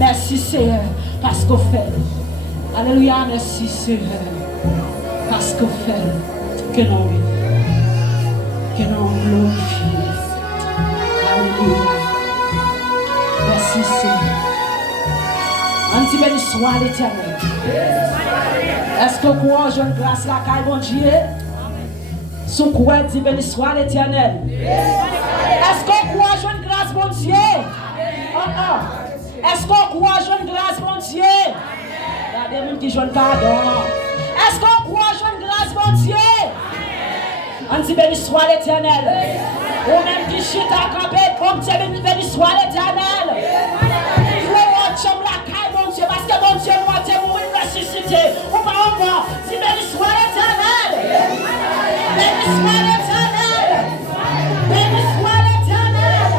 Merci Seigneur, parce qu'on fait. Alléluia, merci Seigneur, parce qu'on fait. Que l'on vive, que l'on glorifie. Alléluia. Merci Seigneur. On dit béni soit l'Éternel. Est-ce qu'on croit en jeune grâce la caille, bon Dieu? Sous quoi dit béni soit l'Éternel? Est-ce qu'on croit en jeune grâce, bon Dieu? Est-ce qu'on croit en jeune grâce, bon Dieu? Il y a des gens qui jeune pardon. Est-ce qu'on croit en jeune grâce, bon Dieu? On dit béni soit l'Éternel. Ou même qui chute à camper, on dit béni soit l'Éternel. Chambre la caille, mon Dieu, parce que mon Dieu, moi, tu es mourir, ressuscité. Ou pas encore, dis béni soit l'Éternel. Béni soit l'Éternel. Béni soit l'Éternel.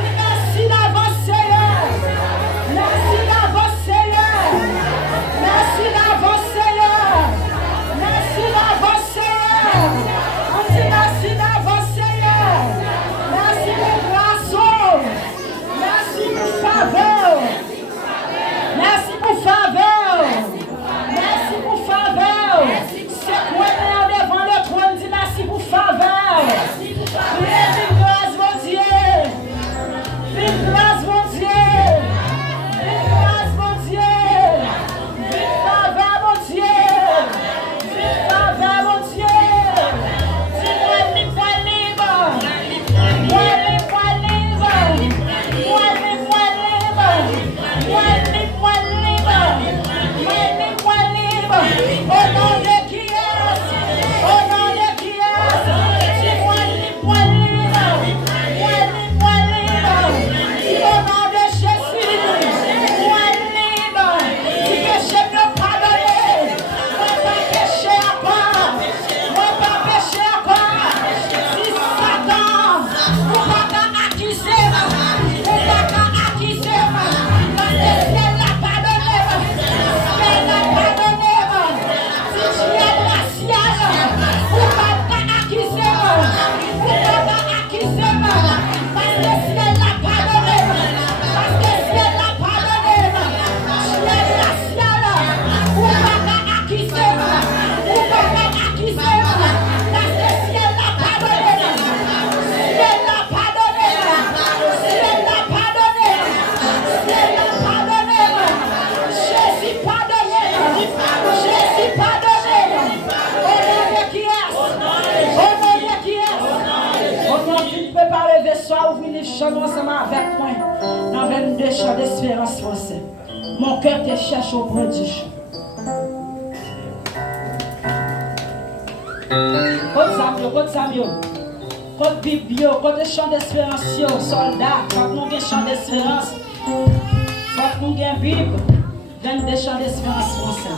Dis merci d'avance, Seigneur. Merci d'avance, Seigneur. Merci d'avance, Seigneur. Merci d'avance, Seigneur. On dit merci d'avance, Seigneur. Merci pour grâce. Merci pour faveur. Merci pour faveur. Merci pour faveur. C'est quoi devant le trône dit merci pour faveur. Vive grâce mon Dieu. Vive grâce mon Dieu. Vive grâce mon Dieu. Vive faveur mon Dieu. Vive faveur mon Dieu. Dis-moi libre, libre. Moi libre, libre. Moi libre, libre. Moi libre. Au nom de qui est? Au nom de qui est? Dis-moi libre, libre. Au nom de Jésus, moi libre. Si péché me pardonner, moi pas péché à quoi? Moi pas péché à quoi? Si Satan, vous pas accuser, vous pas accuser, parce que ciel l'a pardonné, ciel l'a pardonné. Si tu es gracieux, vous pas accuser, vous pas accuser, parce que ciel l'a pardonné, parce que ciel l'a pardonné. Tu es gracieux, vous pas accuser, vous pas accuser, parce que ciel l'a pardonné, ciel l'a pardonné, ciel l'a pardonné, ciel l'a pardonné. Jésus pardonné, Jésus pardonné. Au nom de qui est? Au nom de qui est? Au nom qui ne peut pas lever soi, ouvrir les chants ensemble avec moi. Dans 22 chants d'espérance français. Mon cœur te cherche au bout du champ. Côte Samio, côte Biblio, côte chant d'espérance, soldats, quand nous avons chant d'espérance, quand nous avons Bible, 22 chants d'espérance français.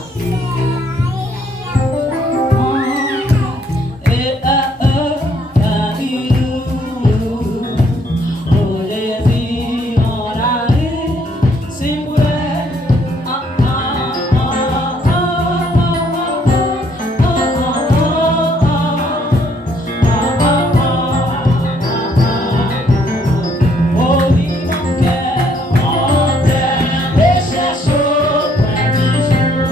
Cherche au point du jour.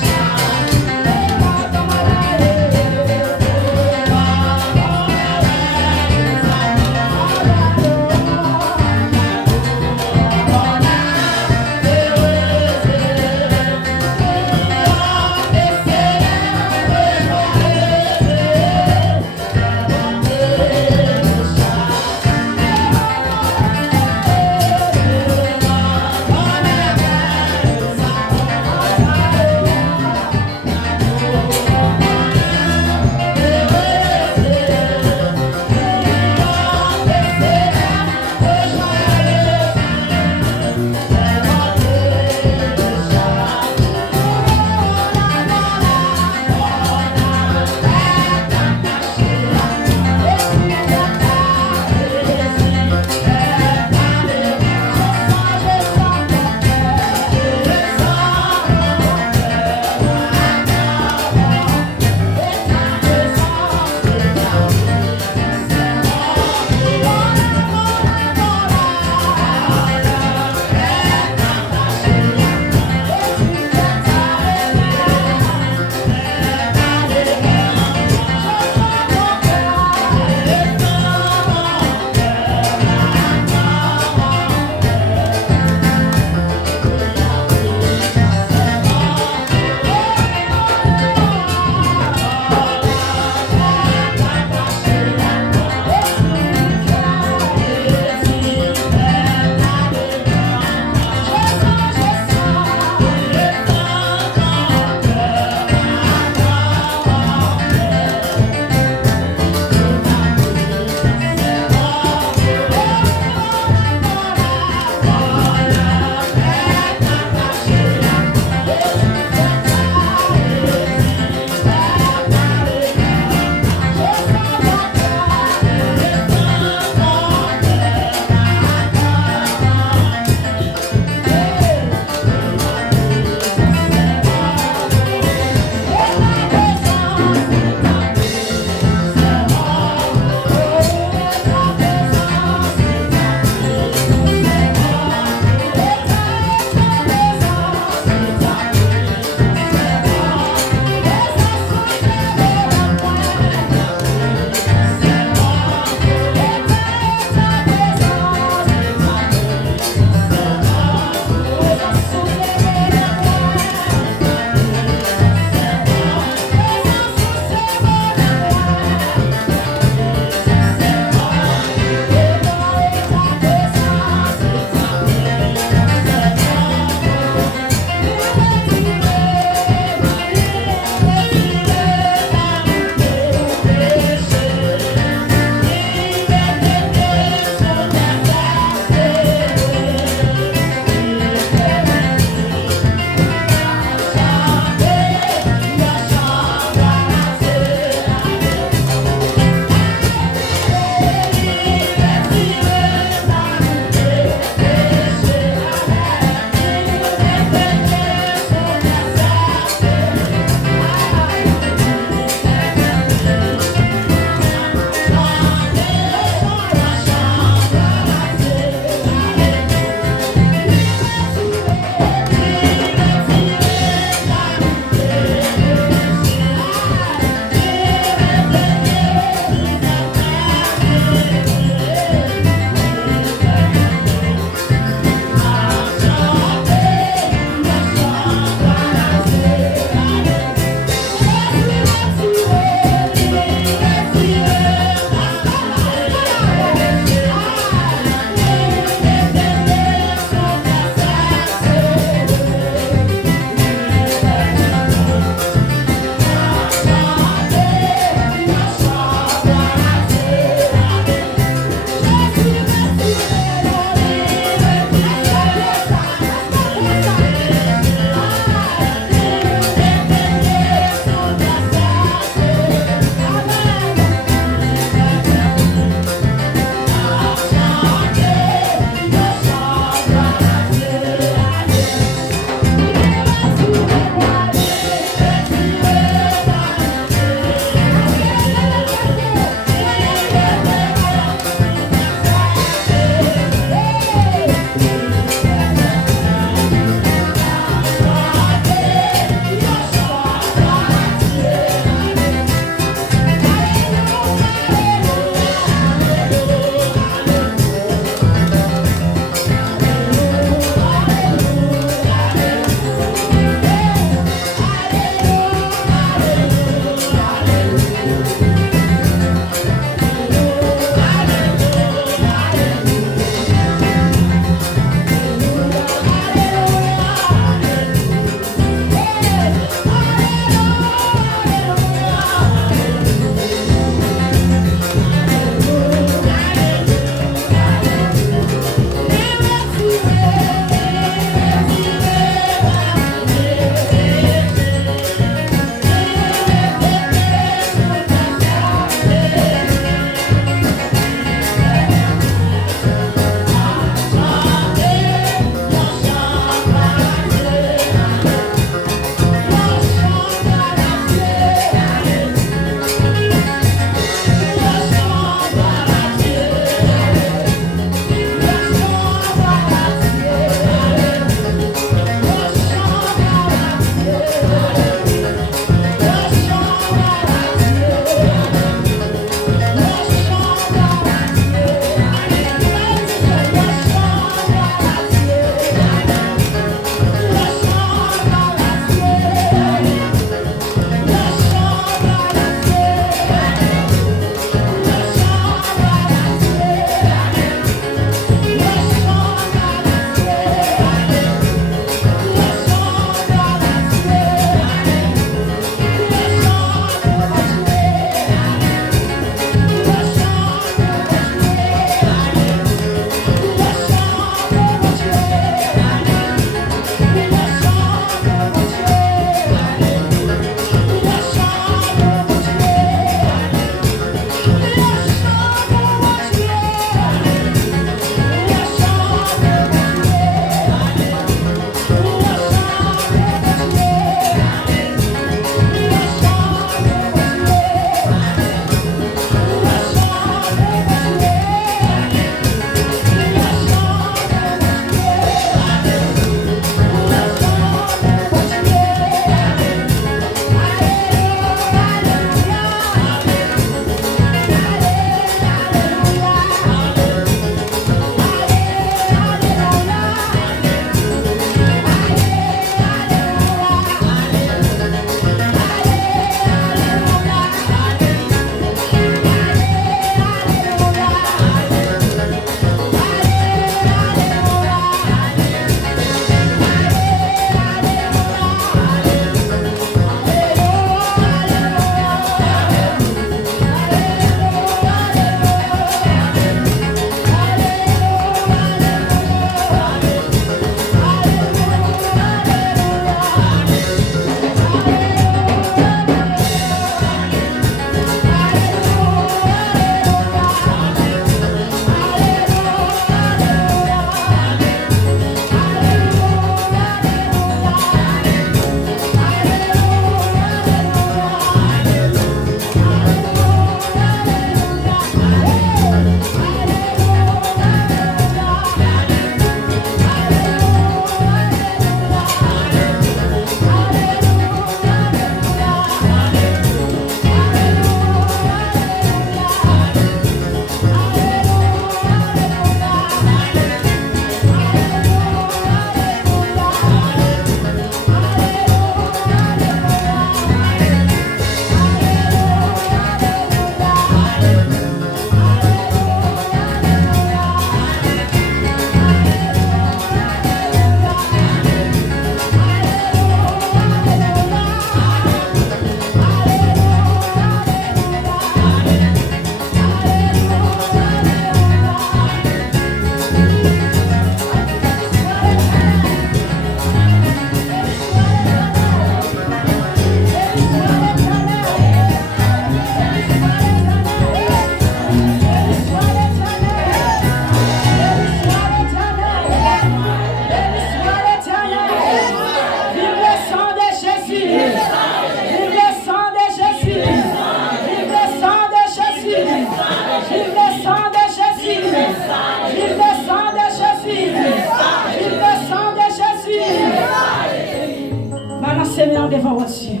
devant votre Dieu.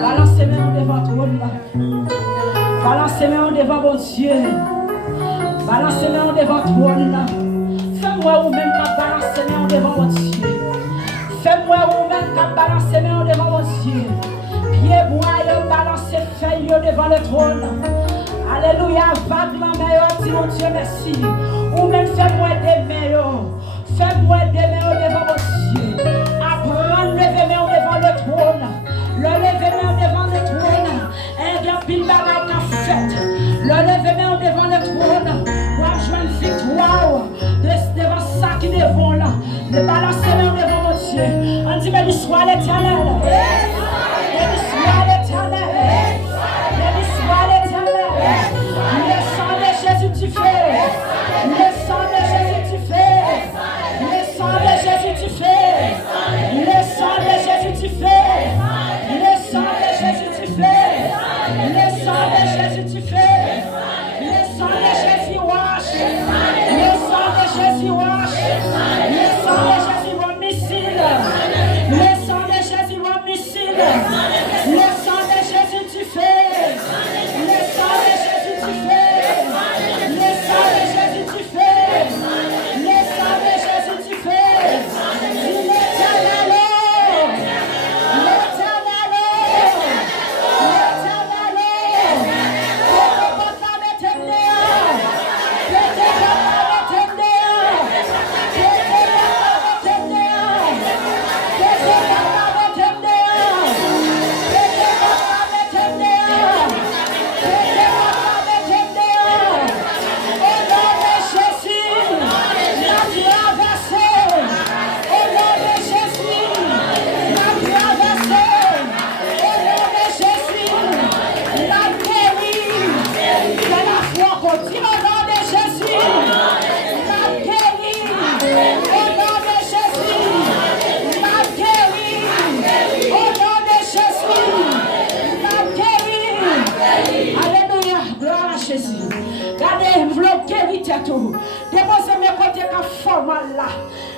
Balancez mains devant votre trône. Balancez mains devant votre Dieu. Balancez mains devant votre trône. Fais-moi ou même qu'à balancer mains devant votre Dieu. Fais-moi ou même qu'à balancer mains devant votre Dieu. Pieds-moi, balancez feuilles devant le trône. Alléluia, vaguement, mais dis mon Dieu merci. Ou même fais-moi des mains. Fais-moi des mains devant mon Dieu. Apprends, levez-moi devant le trône. Le levez-moi devant le trône. Un grand pile bagaille qu'a fait. Le levez-moi devant le trône. Pour jouer une victoire devant ça qui devant là. Ne balancez devant mon Dieu. On dit, béni soit l'Éternel. Béni soit l'Éternel. Béni soit l'Éternel. Le sang de Jésus tu fais. Le sang de Jésus tu fais. Le sang de Jésus tu fais. Le sang de Jésus tu fais. Le sang de Jésus tu fais. Le sang de Jésus tu fais. Le sang de Jésus wash. Le sang de Jésus wash. Le sang de Jésus va missile. Le sang de Jésus va missile. Le sang de Jésus tu fais. Le sang de Jésus tu fais. Le sang de Jésus tu fais. Le sang de Jésus tu fais. L'Éternel. Déposez mes côtés qu'à formal là.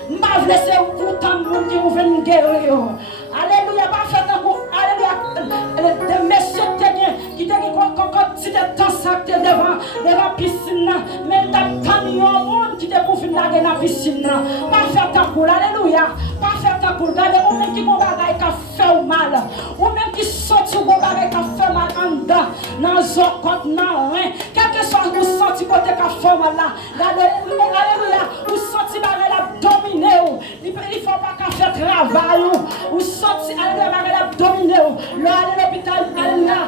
M'bave laisser autant de monde qui vous viennent guérir. Alléluia, pas fait un coup. Alléluia. Des messieurs qui te disent si t'es dans ça que devant la piscine, mais t'as tant de monde qui te pour venir dans la piscine. Pas faire un coup. Alléluia. Pas faire un coup. Regardez, ou même qui mon bagage qui fait mal. Ou même qui sorti mon bagage qui fait mal en dedans. Dans zone contre dans rien. Quel que soit vous senti côté qui fait mal là. Alléluia. Vous senti bagage la dominer. Il faut pas qu'à faire travail. Vous senti alléluia bagage la dominer. Là à l'hôpital là,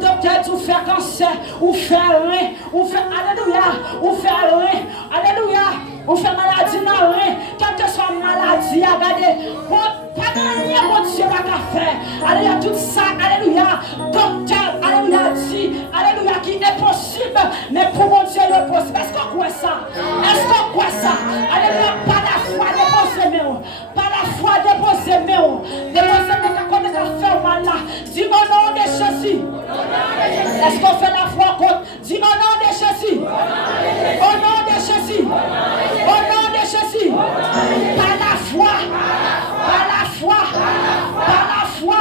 docteur tu fais cancer, ou fait rien, ou fait alléluia, ou fait rien. Alléluia. On fait maladie dans rien, quelle que soit maladie, regardez, pas rien, mon Dieu, pas qu'à faire. Alléluia, tout ça, alléluia, docteur, alléluia, dit, alléluia, qui est possible, mais pour mon Dieu, il est possible. Est-ce qu'on croit ça? Est-ce qu'on croit ça? Alléluia, pas la foi, déposez moi, pas la foi, déposez moi, quand on est à faire mal là, dis au nom de Jésus. Est-ce qu'on fait la foi contre? Dis au nom de Jésus. Au nom de Jésus. Au nom de Jésus, par la foi, par la foi, par la foi,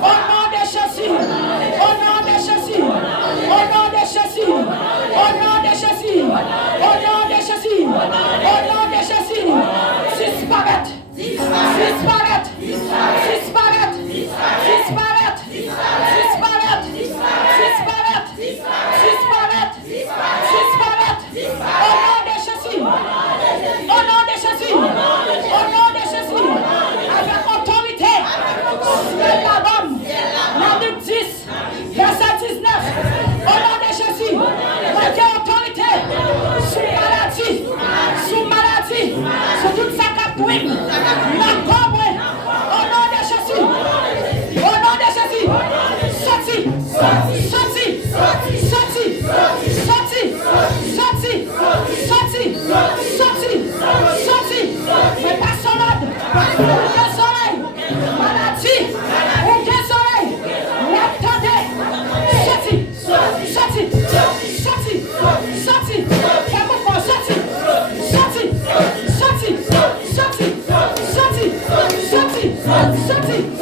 au nom de Jésus, au nom de Jésus, au nom de Jésus, au nom de Jésus, au nom de Jésus, au nom de Jésus, disparaître, disparaître, disparaître, disparaître, disparaître, disparaître, disparaître, disparaître, au nom de Jésus. Au nom de Jésus, au nom de Jésus, avec autorité, ciel la bombe, la Luc 10, verset 19, au nom de Jésus, avec autorité, sous maladie, sur toute sa capouine, la cobre, au nom de Jésus, au nom de Jésus, sorti, sorti, sorti, sorti, sorti, sorti, sorti, sorti, mais pas son mode, ou des oreilles, maladie, ou des oreilles, l'attendez, sorti, sorti, sorti, sorti, pas pour moi, sorti, sorti, sorti, sorti, sorti, sorti, sorti,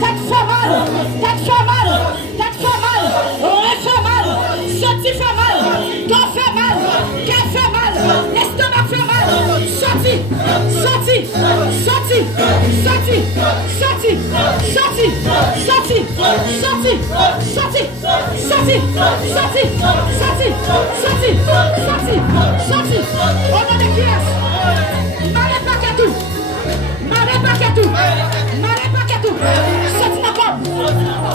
tête fait mal, tête fait mal, tête fait mal, rein fait mal, sorti fait mal, dos fait mal, cœur fait mal, l'estomac fait mal, sorti, sorti, sorti, sorti, sorti, sorti, sorti, sorti, sorti, sorti, sorti, sorti, sorti, sorti, sorti, au nom de qui est-ce? Maré Paquetou, Maré Paquetou, Maré Paquetou, sorti ma com,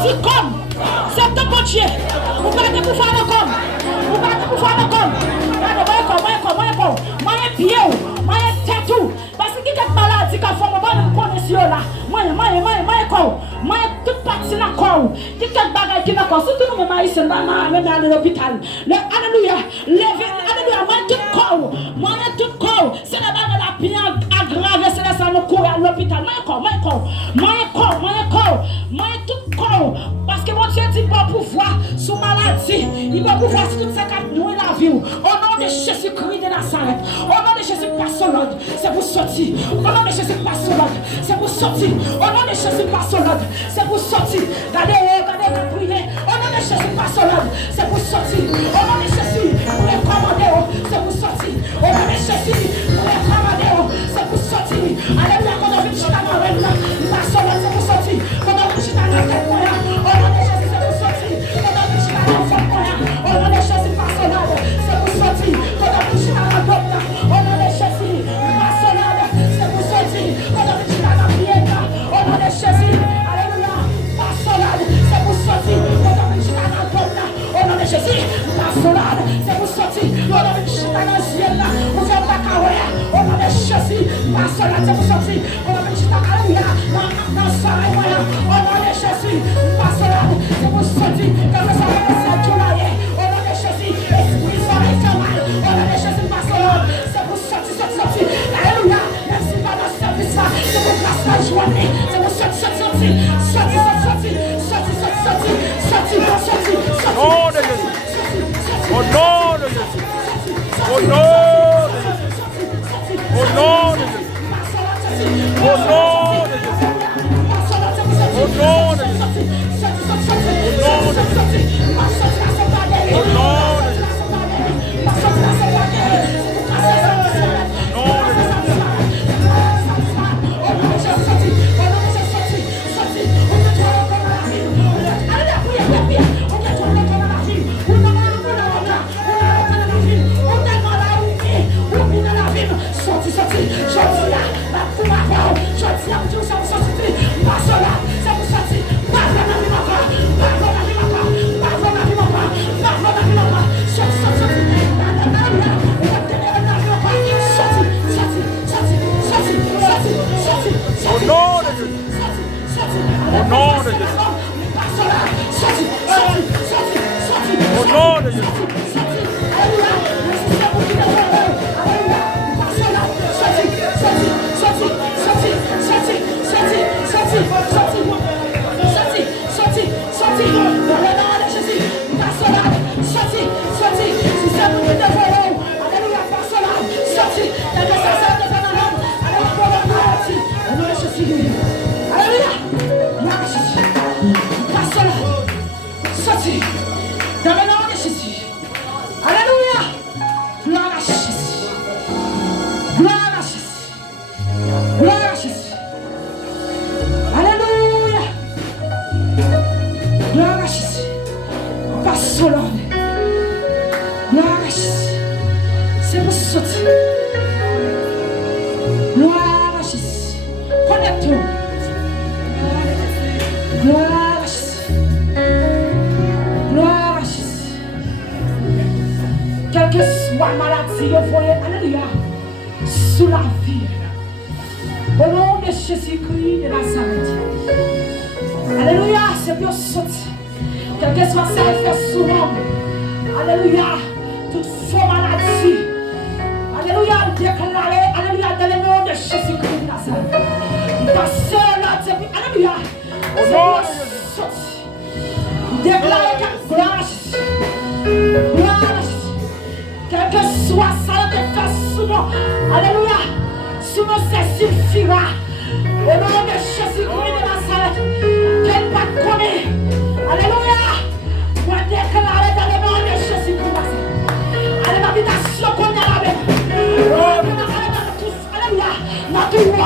si comme, c'est ton bon Dieu, vous partez pour faire le com, vous partez pour faire le com, moi pied, moi tête, parce que quelqu'un maladie qui a fait mon bon condition là, moi toute partie là corps, quelqu'un bagaille qui n'a pas, surtout nous même ici, même à l'hôpital, alléluia, alléluia, moi tout corps, c'est la bagarre la bien aggravée, c'est là ça nous courir à l'hôpital, moi tout corps, parce que mon Dieu dit pas pouvoir sous maladie, il va pouvoir sur toute sa carte nous la vie, au nom de Jésus-Christ de Nazareth, au nom de Jésus Passolade, c'est pour sortir, au nom de Jésus Passolade, c'est pour sortir, au nom de Jésus Passolade, c'est pour sortir, regardez, priez, au nom de Jésus Passolade, c'est pour sortir, au nom de Jésus, pour les commander, c'est pour sortir, au nom de Jésus, pour les commander, c'est pour sortir, alléluia, quand on vient de chita dans le Passolade, c'est pour sortir, quand on vient de chita dans le tête, au nom de Jésus, c'est pour sortir, quand on vient de chita dans le fond, au nom de Jésus Passolade, c'est pour sortir, quand on vient de chita dans le tête, au nom de Jésus Passolade, c'est pour sortir, quand on vient de chita dans le pied, au nom de Jésus, alléluia, Passolade, c'est pour sortir, quand on vient de chita dans le tête, au nom de Jésus, Passolade, c'est pour sortir, quand on vient de chita dans le ciel, vous faites pas carré, au nom de Jésus, Passolade, c'est pour sortir, quand on vient de chita dans le ciel, dans le soleil, au nom de Jésus, Passolade, c'est pour sortir, quand on s'en va c'est tout là, au nom de Jésus, esprit soleil fait mal, au nom de Jésus, Passolade, c'est pour sortir, alléluia, même si pas dans ce service là, c'est pour grâce à journée, c'est pour sortir, au nom de Jésus, au nom de Jésus, au nom de Jésus, au nom de Jésus, au nom de Jésus, au nom de Jésus, au nom de Alléluia,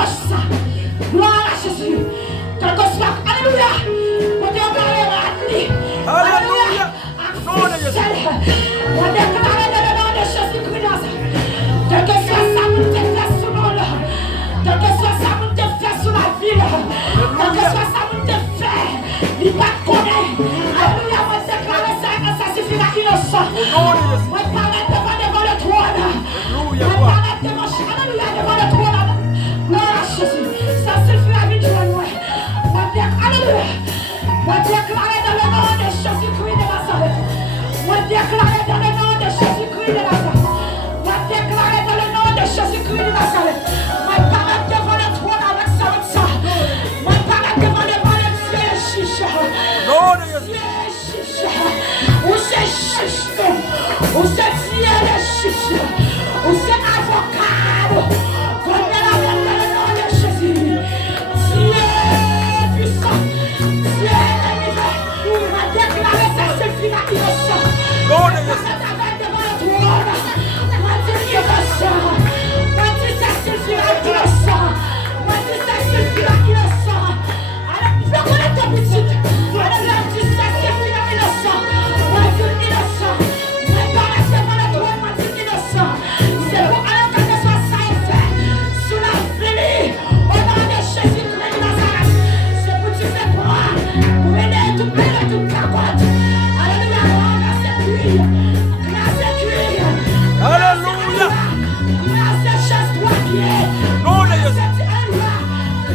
ça. Gloire à Jésus. Quel que soit, alléluia. Pour Dieu, alléluia. On déclare dans le nom de Jésus-Christ. Quel que soit ça, vous te faites sous le monde. Quel que soit ça, vous te faites sous la ville. Quel que soit ça, vous te faites. Il va connaître. Alléluia. On déclare ça et ça suffira innocent. On parle devant le trône. On parle devant le trône. Gloire à Jésus. Ça suffira à vite joindre. Alléluia. On déclare dans le nom de Jésus-Christ de Nazareth. On déclare dans le nom de Jésus-Christ de Nazareth. On déclare dans le nom de Jésus-Christ de Nazareth. On parle devant le trône avec ça. On parle devant le chicha. Où c'est chicha. Où c'est fier de chicha. Où c'est avocat. On déclare dans le nom de Jésus. Dieu puissant. Dieu élevé. On déclare ça suffira innocent. On devant le trône. On dit innocent. On dit ça suffira innocent. On dit ça suffira innocent. Alors, je connais ton petit. Alors, là, tu sais ça suffira innocent. On dit innocent. On parle devant le trône. On dit innocent. C'est pour alors que ce soit ça et fait. Sous la vie. Au nom de Jésus-Christ de Nazareth. C'est pour tu fais quoi. Pour aider tout le monde, tout capote. Alléluia. Grâce à lui. Grâce à lui. Alléluia. Grâce à chasse toi qui est. Non, les Grâce à Alléluia.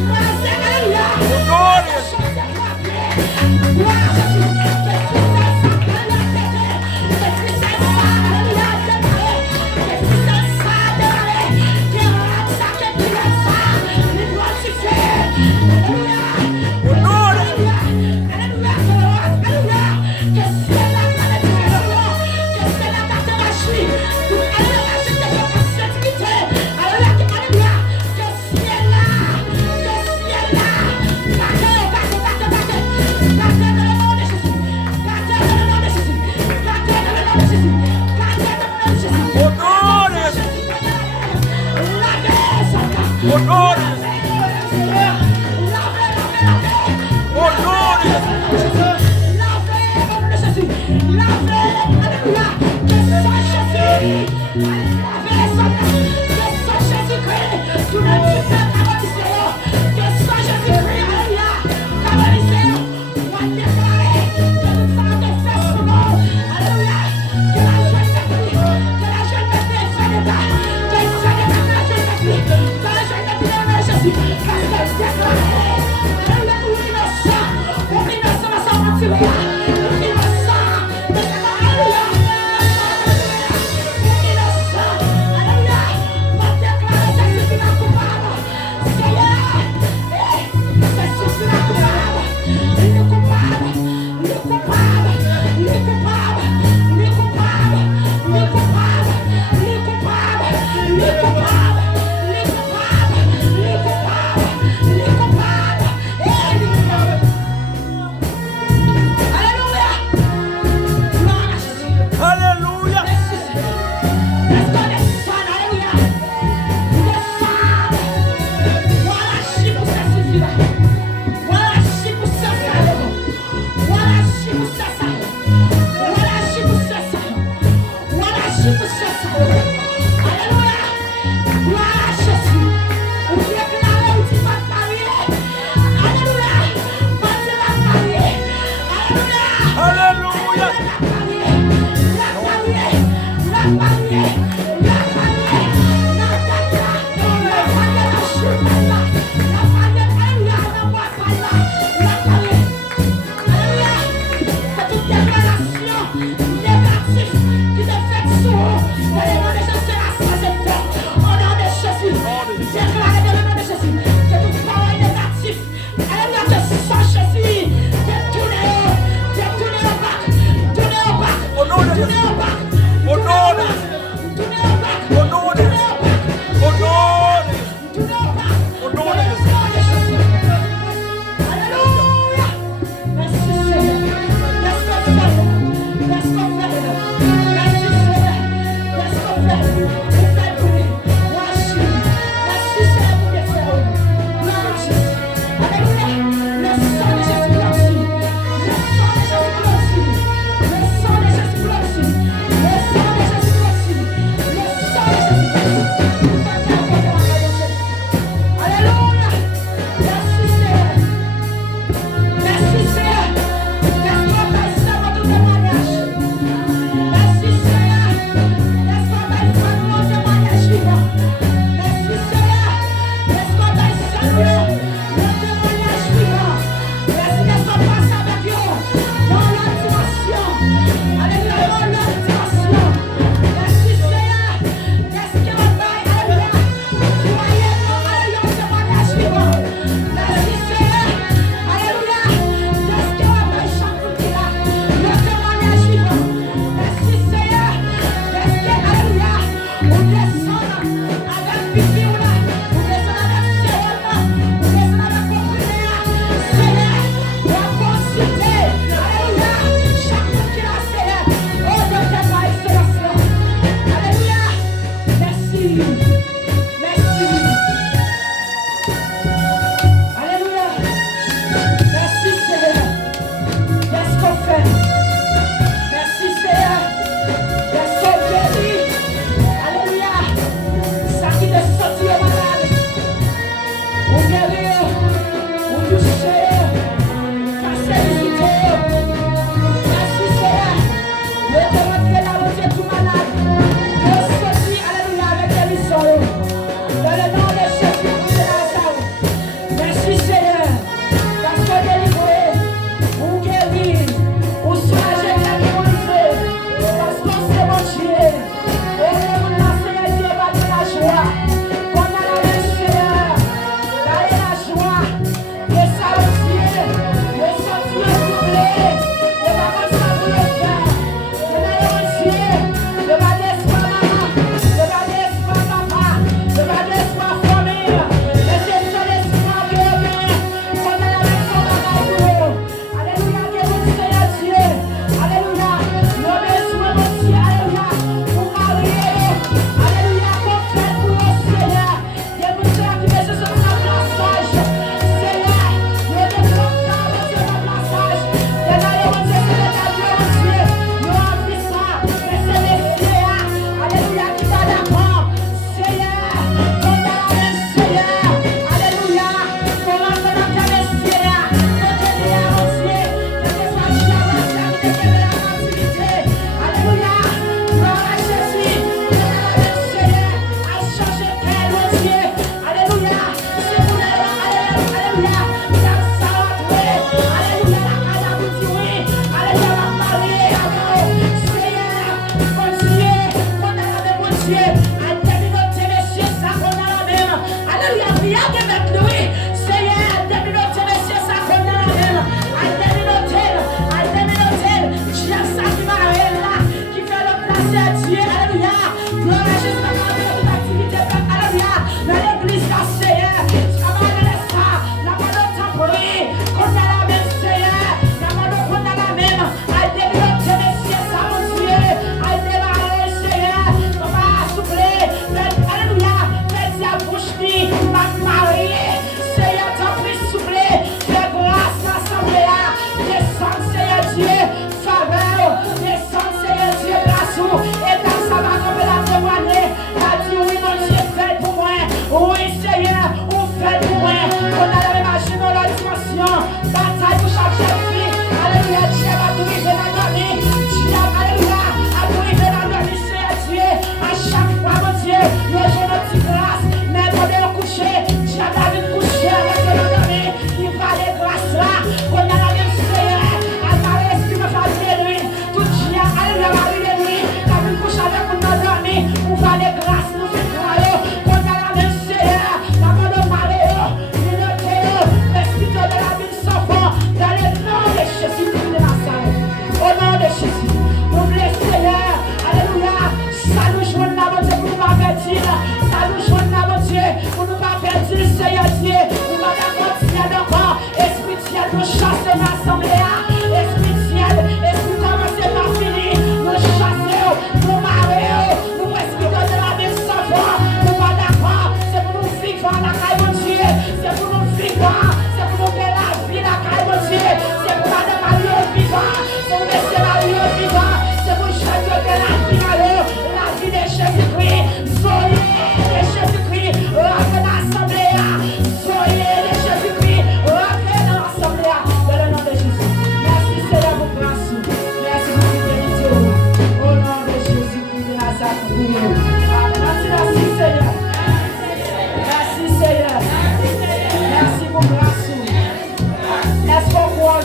Grâce à Alléluia. non, les Alléluia. descend passe avec eux dans la dimension. Alléluia, dans la dimension. Merci Seigneur. Merci que votre bail, alléluia. Voyez, alléluia, le témoignage vivant. Merci Seigneur. Alléluia. Merci que votre bail chante tout là. Le témoignage vivant. Merci Seigneur. Merci que, alléluia, on descend avec pipi ou là. On descend avec sérum là. On descend avec comprimé là. Seigneur, on continue.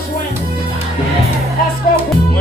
joindre. Est-ce qu'on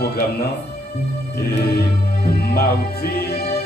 programme et mardi